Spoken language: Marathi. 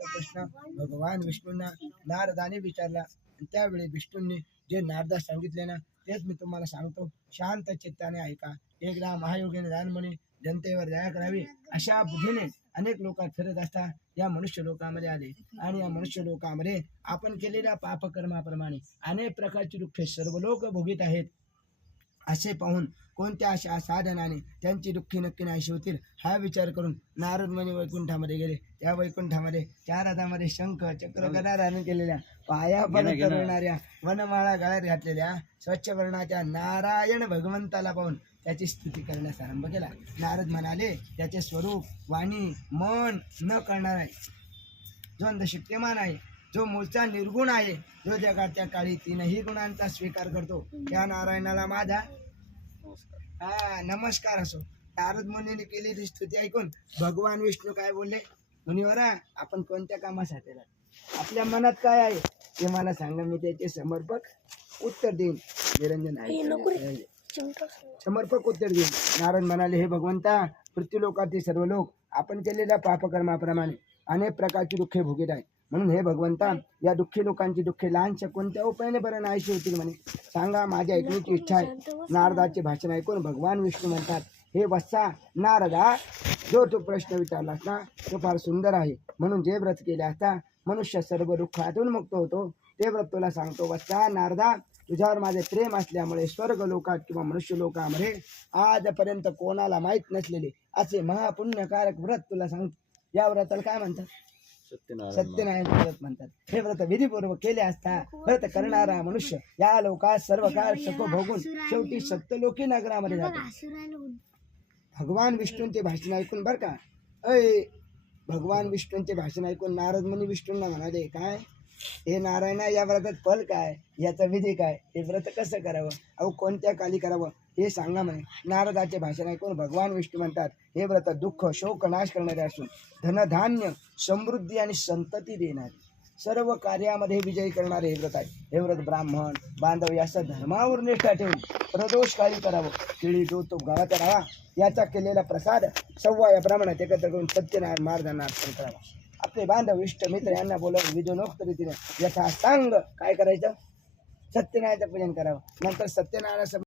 तो प्रश्न भगवान विष्णूंना नारदाने विचारला. त्यावेळी विष्णूंनी जे नारदास सांगितले ना तेच मी तुम्हाला सांगतो. शांत चित्ताने ऐका. एकदा महायोगीने ध्यानमुनी जनतेवर दया करावी अशा बुद्धीने अनेक लोक फिरत असता या मनुष्य लोकामध्ये आले. आणि या मनुष्य लोकामध्ये आपण केलेल्या पापकर्माप्रमाणे अनेक प्रकारची दुःखे सर्व लोक भोगीत आहेत. असे पाहून कोणत्या अशा साधनाने त्यांची दुःखी नक्की नाहीशी होतील हा विचार करून नारद मुनी वैकुंठामध्ये गेले. त्या वैकुंठामध्ये चार हातामध्ये शंख चक्र गदा धारण केलेल्या, पाया पडत तरळणाऱ्या, वनमाळा गळ्यात घातलेल्या स्वच्छ वर्णाच्या नारायण भगवंताला पाहून त्याची स्तुती करण्यास आरंभ केला. नारद म्हणाले, त्याचे स्वरूप वाणी मन न कळणार आहे, जो अंधशक्तिमान आहे, जो मूळचा निर्गुण आहे, जो जगाच्या काळी तीनही गुणांचा स्वीकार करतो, त्या नारायणाला माझा नमस्कार असो. नारद मुनीने केलेली स्तुती ऐकून भगवान विष्णू काय बोलले, मुनिवरा आपण कोणत्या कामासाठी आलात? आपल्या मनात काय आहे ते मला सांगा, मी त्याचे समर्पक उत्तर देईन. निरंजन आहे समर्पक उत्तर देईन. नारद म्हणाले, हे भगवंता, पृथ्वीलोकातील सर्व लोक आपण केलेल्या पापकर्माप्रमाणे अनेक प्रकारची दुःखे भोगीत आहेत. म्हणून हे भगवंता, या दुःखी लोकांची दुःखे लहानशा कोणत्या उपायाने बरं नाहीशी होतील म्हणे, सांगा, माझी ऐकण्याची इच्छा आहे. नारदाचे भाषण ऐकून भगवान विष्णू म्हणतात, हे वत्सा नारदा, जो तू प्रश्न विचारलास ना तो फार सुंदर आहे. म्हणून जे व्रत केले असता मनुष्य सर्व दुःखातून मुक्त होतो ते व्रत तुला सांगतो. वत्सा नारदा, तुझ्यावर माझे प्रेम असल्यामुळे स्वर्ग लोकात किंवा मनुष्य लोकामध्ये आजपर्यंत कोणाला माहीत नसलेले असे महापुण्यकारक व्रत तुला सांगतो. या व्रताला काय म्हणतात? सत्यनारायण व्रत म्हणतात. हे व्रत विधीपूर्वक केले असता व्रत करणारा मनुष्य या लोकात सर्व काळ सुख भोगून शेवटी सत्यलोकी नगरामध्ये जातो. भगवान विष्णूंचे भाषण ऐकून बर का, भगवान विष्णूंचे भाषण ऐकून नारद मुनी विष्णूंना म्हणाले, काय हे नारायणा, या व्रतात फल काय, याचा विधी काय, हे व्रत कसं करावं, अहो कोणत्या काली करावं हे सांगा म्हणे. नारदाचे भाषण ऐकून भगवान विष्णू म्हणतात, हे व्रत दुःख शोक नाश करणारे असून धनधान्य समृद्धी आणि संतती देणारे, सर्व कार्यामध्ये विजयी करणारे हे व्रत आहे. हे व्रत ब्राह्मण बांधव याचा धर्मावर निष्ठा ठेवून प्रदोष काळी करावं. केळी दूध तो गावात राहावा, याचा केलेला प्रसाद सव्वा या प्रमाणात एकत्र करून सत्यनारायण मार्गांना अर्पण करावा. आपले बांधव इष्ट मित्र यांना बोलावून विधोनोक्त रीतीने यथा सांग काय करायचं, सत्यनारायणाचं पूजन करावं. नंतर सत्यनारायण